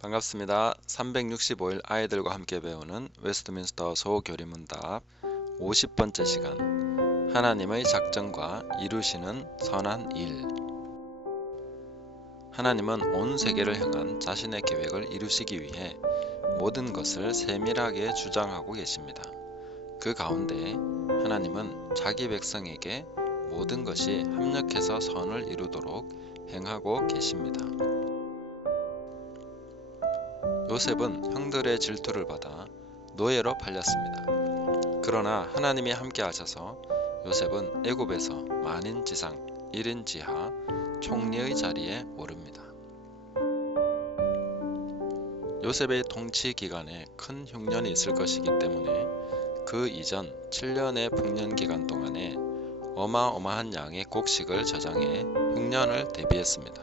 반갑습니다. 365일 아이들과 함께 배우는 웨스트민스터 소교리문답 50번째 시간 하나님의 작정과 이루시는 선한 일 하나님은 온 세계를 향한 자신의 계획을 이루시기 위해 모든 것을 세밀하게 주장하고 계십니다. 그 가운데 하나님은 자기 백성에게 모든 것이 합력해서 선을 이루도록 행하고 계십니다. 요셉은 형들의 질투를 받아 노예로 팔렸습니다. 그러나 하나님이 함께 하셔서 요셉은 애굽에서 만인 지상 1인 지하 총리의 자리에 오릅니다. 요셉의 통치 기간에 큰 흉년이 있을 것이기 때문에 그 이전 7년의 풍년 기간 동안에 어마어마한 양의 곡식을 저장해 흉년을 대비했습니다.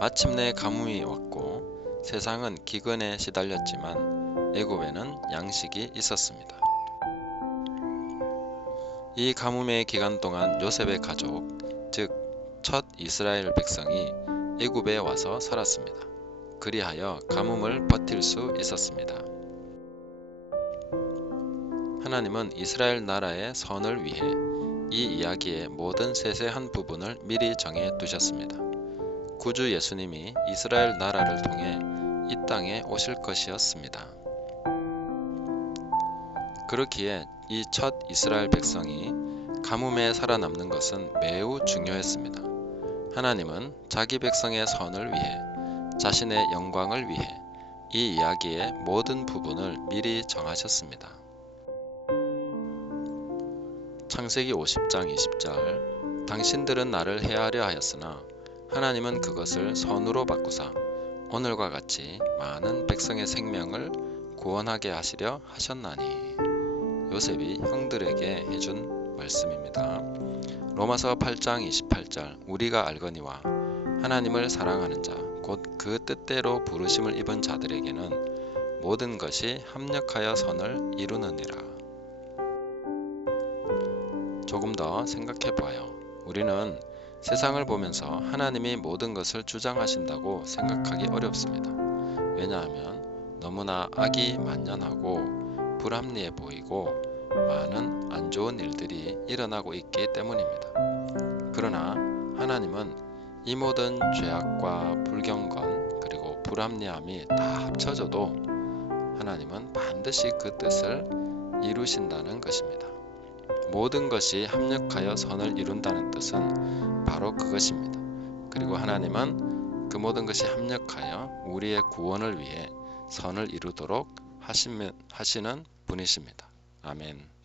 마침내 가뭄이 왔고 세상은 기근에 시달렸지만 애굽에는 양식이 있었습니다. 이 가뭄의 기간 동안 요셉의 가족, 즉 첫 이스라엘 백성이 애굽에 와서 살았습니다. 그리하여 가뭄을 버틸 수 있었습니다. 하나님은 이스라엘 나라의 선을 위해 이 이야기의 모든 세세한 부분을 미리 정해 두셨습니다. 구주 예수님이 이스라엘 나라를 통해 이 땅에 오실 것이었습니다. 그렇기에 이 첫 이스라엘 백성이 가뭄에 살아남는 것은 매우 중요했습니다. 하나님은 자기 백성의 선을 위해 자신의 영광을 위해 이 이야기의 모든 부분을 미리 정하셨습니다. 창세기 50장 20절 당신들은 나를 해하려 하였으나 하나님은 그것을 선으로 바꾸사 오늘과 같이 많은 백성의 생명을 구원하게 하시려 하셨나니 요셉이 형들에게 해준 말씀입니다. 로마서 8장 28절 우리가 알거니와 하나님을 사랑하는 자 곧 그 뜻대로 부르심을 입은 자들에게는 모든 것이 합력하여 선을 이루느니라. 조금 더 생각해 봐요. 우리는 세상을 보면서 하나님이 모든 것을 주장하신다고 생각하기 어렵습니다. 왜냐하면 너무나 악이 만연하고 불합리해 보이고 많은 안 좋은 일들이 일어나고 있기 때문입니다. 그러나 하나님은 이 모든 죄악과 불경건 그리고 불합리함이 다 합쳐져도 하나님은 반드시 그 뜻을 이루신다는 것입니다. 모든 것이 합력하여 선을 이룬다는 뜻은 바로 그것입니다. 그리고 하나님은 그 모든 것이 합력하여 우리의 구원을 위해 선을 이루도록 하시는 분이십니다. 아멘.